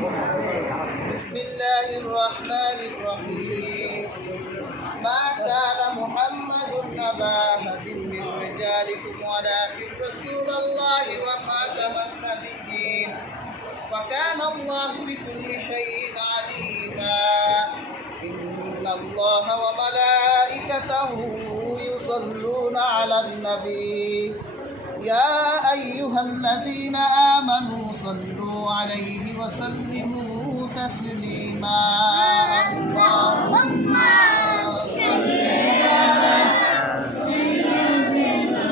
بسم الله الرحمن الرحيم ما كان محمد أبا أحد من رجالكم ولكن رسول الله وخاتم النبيين وكان الله بكل شيء عليما إن الله وملائكته يصلون على النبي يا أيها الذين آمنوا صلوا عليه وسلموا تسليما اللهم صل على سيدنا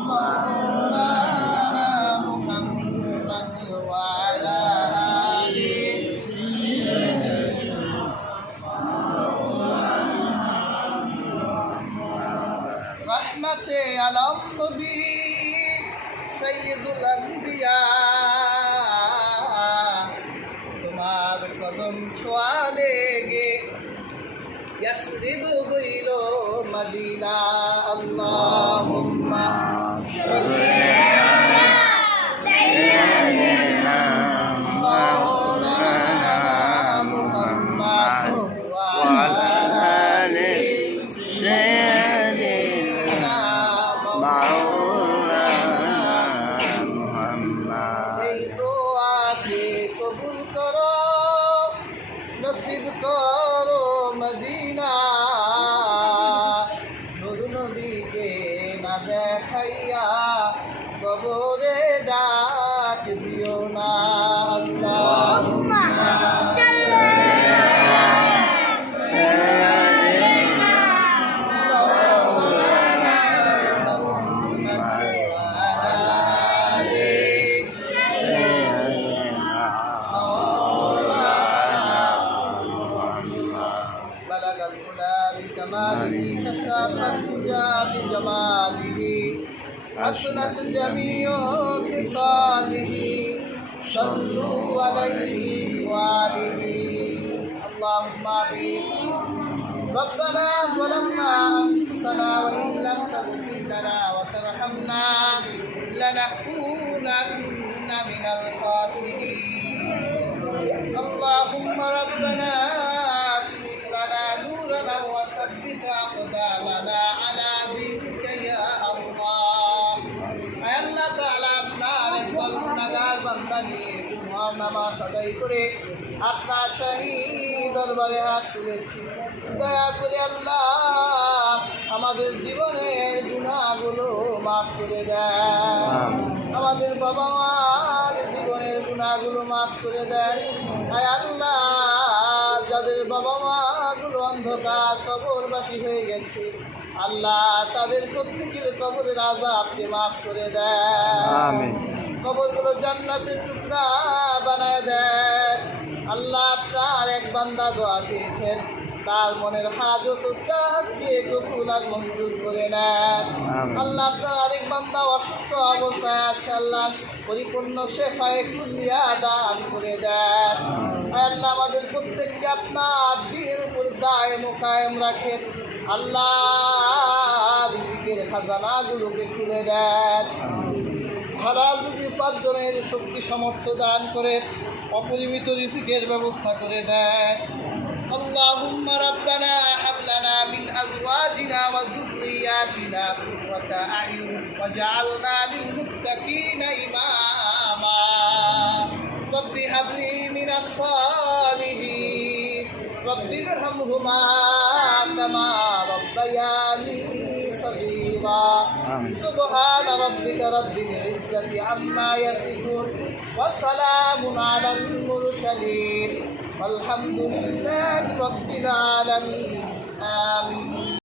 مولانا محمد وعلى آله رحمة على النبي সৈয়দুল আম্বিয়া তোমার কদম ছোঁয়ালে গে ইয়াসরিব হইল মদিনা আল্লাহুম্মা সাল্লি আলা সাইয়্যিদিনা মাওলানা মুহাম্মদ ওয়া আলা আলি সাইয়্যিদিনা কবুল করো নসিব করো মদিনা নূর নবীকে না দেখাইয়া কবরে ডাক দিও না আল্লাহুম্মা সাল্লি আলা সাইয়্যিদিনা মাওলানা মুহাম্মদ ওয়া আলা আলি بلغ العلا بكماله كشف الدجى بجماله حسنت جميع خصاله صلوا عليه وآله اللهم آمين ربنا ظلمنا أنفسنا وإن لم تغفر لنا وترحمنا لنكونن من الخاسرين اللهم ربنا وثبت أقدامنا على دينك يا الله আল্লাহ তাআলা আপনার একবার গুনাহগার বান্দা নিয়ে জুমার নামাজ আদায় করে আপনার শাহী দরবারে হাত তুলেছি দয়া করে আল্লাহ আমাদের জীবনের গুনাহগুলো মাফ করে দেন আমাদের বাবা মার জীবনের গুনাহগুলো মাফ করে দেন আল্লাহ যাদের বাবা মা অন্ধকার কবরবাসী হয়ে গেছে আল্লাহ তাদের প্রত্যেকের কবরের আযাবকে মাফ করে দেন আমিন কবরগুলো জান্নাতের টুকরা বানায় দেন আল্লাহ আপনার এক বান্দা দোয়া চেয়েছেন তার মনের হাজত ও চাহতকে কবুল আর মঞ্জুর করে নেন আল্লাহ আপনার আরেক বান্দা অসুস্থ অবস্থায় আছে আল্লাহ পরিপূর্ণ শেফায়ে কুল্লিয়া দান করে দেন আল্লাহ আমাদের প্রত্যেককে আপনার দ্বীনের উপর দায়েম ও কায়েম রাখেন আল্লাহ রিজিকের খাজানাগুলোকে খুলে দেন হালাল রুজি উপার্জনের শক্তি সামর্থ্য দান করে অপরিমিত রিজিকের ব্যবস্থা করে দেন اللهم ربنا هب لنا من أزواجنا وذرياتنا قرة أعين واجعلنا للمتقين إماما رب هب لي من الصالحين رب ارحمهما كما ربياني صغيرا سبحان ربك رب العزة عما يصفون وسلام على المرسلين والحمد لله رب العالمين آمين